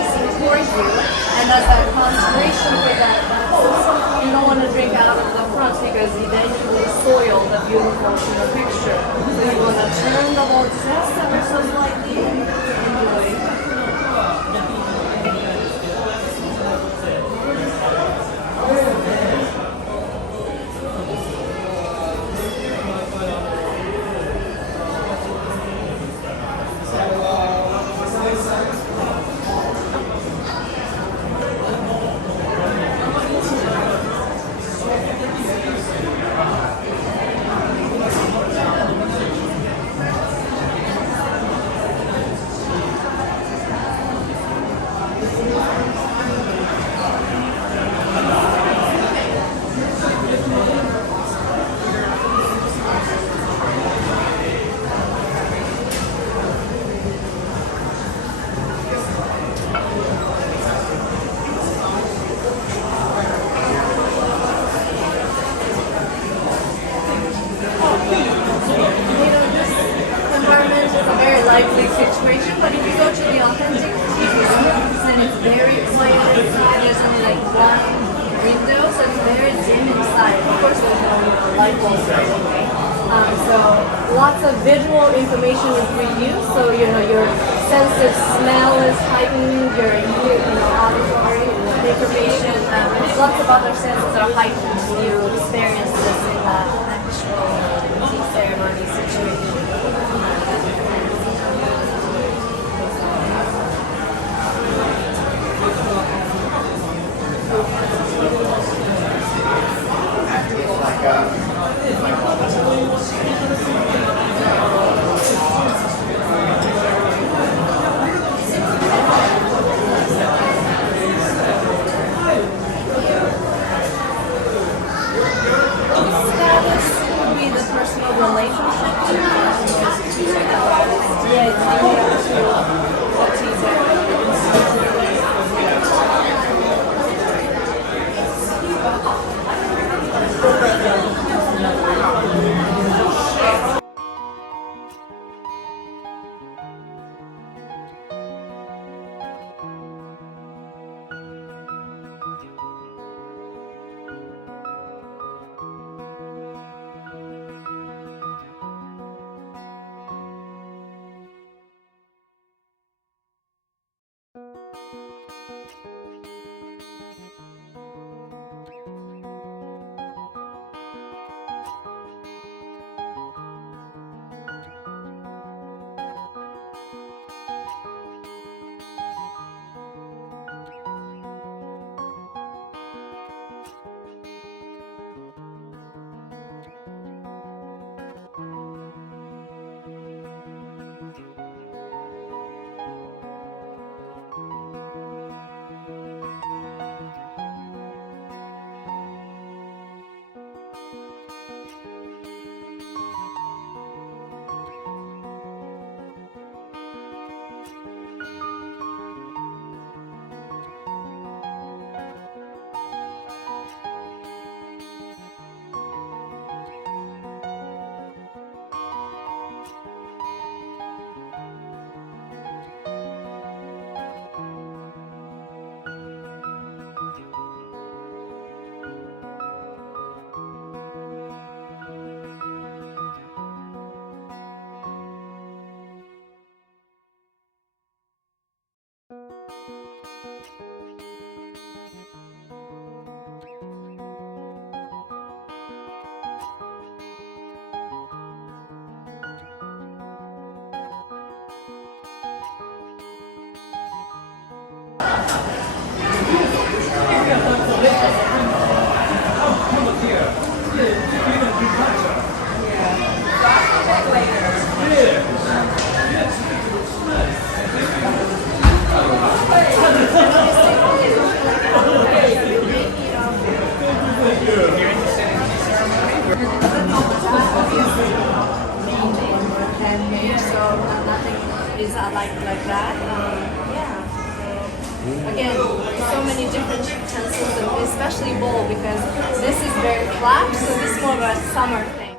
facing towards you, and as a consideration for that, you don't want to drink out of the front because then you will soil the beautiful picture. So you want to turn the bowl just ever so slightly and enjoy. Lively situation, but if you go to the authentic tea room, then it's very quiet inside. There's only like one window, so it's very dim inside. Of course, there's no light bulbs anyway. So lots of visual information is reused. So your sense of smell is heightened. Your auditory information. Lots of other senses are heightened. You experience this in the actual tea ceremony situation. is like that. Again, so many different utensils, and especially bowl, because this is very flat, so this is more of a summer thing.